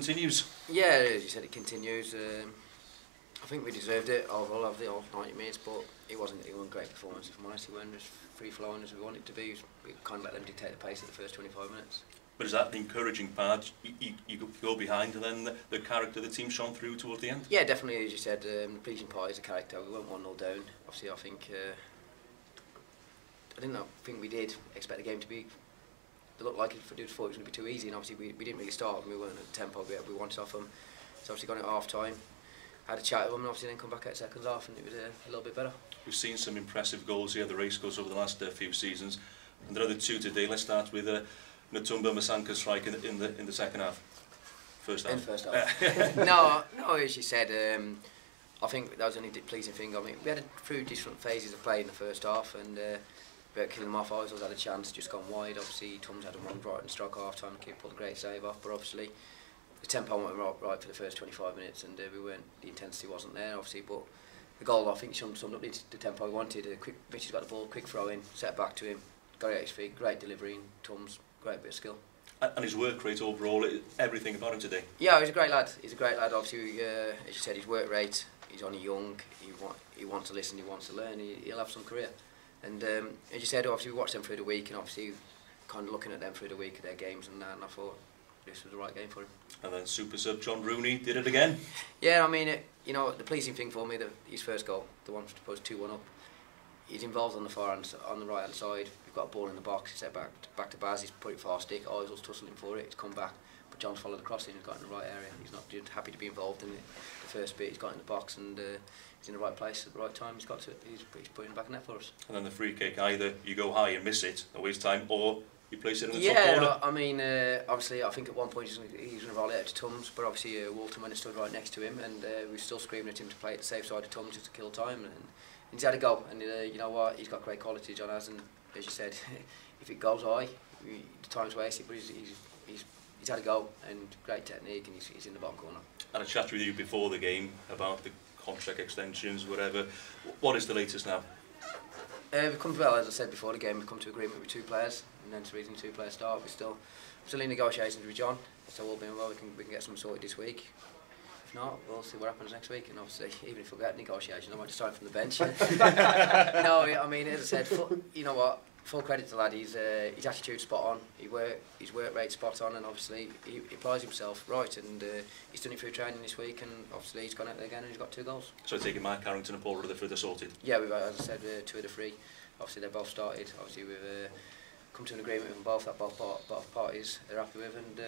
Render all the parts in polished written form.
continues. Yeah, as you said, it continues. I think we deserved it overall of the all 90 minutes, but it wasn't a great performance, if I'm honest. It wasn't as free-flowing as we wanted it to be. We kind of let them dictate the pace of the first 25 minutes. But is that the encouraging part? You go behind, and then the character the team shone through towards the end? Yeah, definitely, as you said, the pleasing part is the character. We went 1-0 down. Obviously, I think we did expect the game to be. It looked like it thought it was going to be too easy, and obviously we didn't really start. We weren't at the tempo we wanted off them. So obviously gone at half time, had a chat with them, and obviously then come back at second half, and it was a little bit better. We've seen some impressive goals here, the race goals over the last few seasons, and there are the two today. Let's start with Natumba Masanka's strike in the second half. First half. In the first half. no, as you said, I think that was the only pleasing thing. I mean, we had a few different phases of play in the first half, and we were killing them off. I always had a chance, just gone wide. Obviously, Tom's had a one right and struck half time, keep pulled a great save off. But obviously, the tempo went right for the first 25 minutes, and the intensity wasn't there, obviously. But the goal, I think, summed up the tempo we wanted. Mitch's got the ball, quick throw in, set back to him, got it at his feet, great delivery, and Tom's great bit of skill. And his work rate overall, everything about him today? Yeah, he's a great lad. He's a great lad. Obviously, as you said, his work rate, he's only young, he wants to listen, he wants to learn, he'll have some career. And as you said, obviously we watched them through the week, and obviously kind of looking at them through the week, their games, and I thought this was the right game for him. And then super sub John Rooney did it again? Yeah, I mean, you know, the pleasing thing for me, his first goal, the one to post 2-1 up, he's involved on the on the right hand side. We've got a ball in the box, he's set back to Baz, he's put it far stick, I was tussling for it, it's come back, but John's followed the crossing, he's got in the right area. He's not just happy to be involved in it. The first bit, he's got in the box, and he's in the right place at the right time. He's putting it back in there for us. And then the free kick, either you go high and miss it, a waste time, or you place it in the top corner. Yeah, I mean, obviously, I think at one point he's going to roll it out to Tums, but obviously Walton went and stood right next to him, and we were still screaming at him to play at the safe side of Tums just to kill time, and he's had a go, and you know what, he's got great quality, John has, and as you said, if it goes high, the time's wasted, but he's had a go, and great technique, and he's in the bottom corner. And I chatted with you before the game about the contract extensions, whatever. What is the latest now? We've come to, well, as I said before the game, we've come to agreement with 2 players, and then to reason 2 players start. We're still in negotiations with John, so we'll be well. We can get some sorted this week. If not, we'll see what happens next week. And obviously, even if we get negotiations, I might just sign from the bench. No, I mean, as I said, you know what? Full credit to the lad. His attitude's spot on. His work rate's spot on, and obviously he applies himself right. And he's done it through training this week, and obviously he's gone out there again and he's got 2 goals. So taking Mark Carrington and Paul Rutherford are sorted. Yeah, we've, as I said, 2 of the 3. Obviously they're both started. Obviously we've come to an agreement with them both that both parties are happy with, and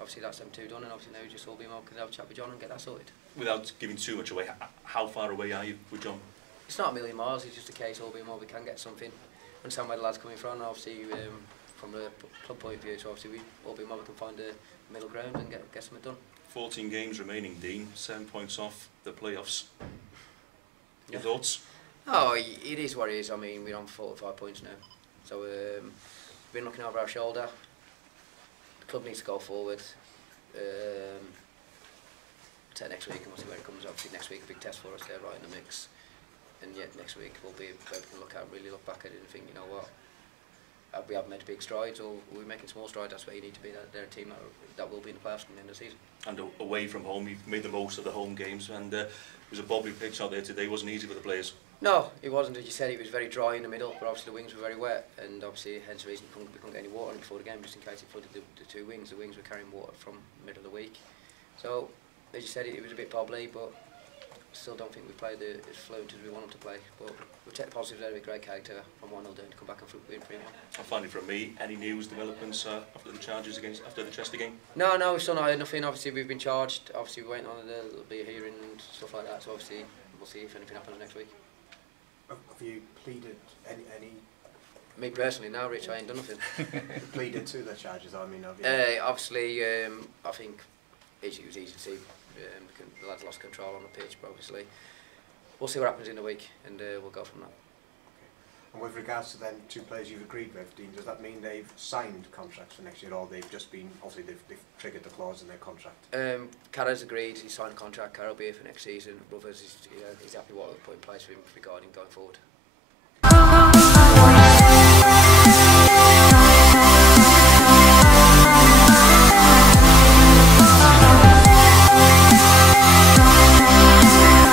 obviously that's them 2 done. And obviously now we just all be able to have a chat with John and get that sorted. Without giving too much away, how far away are you with John? It's not a million miles. It's just a case all being well we can get something. Understand where the lad's coming from, obviously from the club point of view, so obviously we all be well we can find a middle ground and get something done. 14 games remaining, Dean, 7 points off the playoffs. Your thoughts? Oh, it is what it is. I mean, we're on 45 points now, so we've been looking over our shoulder. The club needs to go forward. Take next week and we'll see where it comes. Obviously next week a big test for us, they're right in the mix. And yet next week we'll be where we can really look back at it and think, you know what, we haven't made big strides, or we're making small strides. That's where you need to be. They're a team that will be in the playoffs at the end of the season. And away from home, you've made the most of the home games, and it was a bobbly pitch out there today. It wasn't easy for the players. No, it wasn't. As you said, it was very dry in the middle, but obviously the wings were very wet, and obviously hence the reason we couldn't get any water on it before the game, just in case it flooded the 2 wings. The wings were carrying water from the middle of the week. So, as you said, it was a bit bobbly, but still don't think we played as fluent as we want them to play. But we'll take the positives out of it. Great character from 1-0 down to come back and win 3-1. And finally from me, any news, developments after the charges after the Chester game? No, we've still not heard nothing. Obviously we've been charged. Obviously we went on a little bit of hearing and stuff like that. So obviously we'll see if anything happens next week. Have you pleaded any? Me personally, no, Rich, I ain't done nothing. Pleaded to the charges, I mean, have you? Obviously, I think it was easy to see. The lads lost control on the pitch, but obviously we'll see what happens in the week, and we'll go from that. Okay. And with regards to then 2 players you've agreed with, Dean, does that mean they've signed contracts for next year, or they've just been, obviously they've triggered the clause in their contract? Carr's agreed, he signed a contract. Carr'll be here for next season. Brothers, he's happy what we've put in place for him regarding going forward.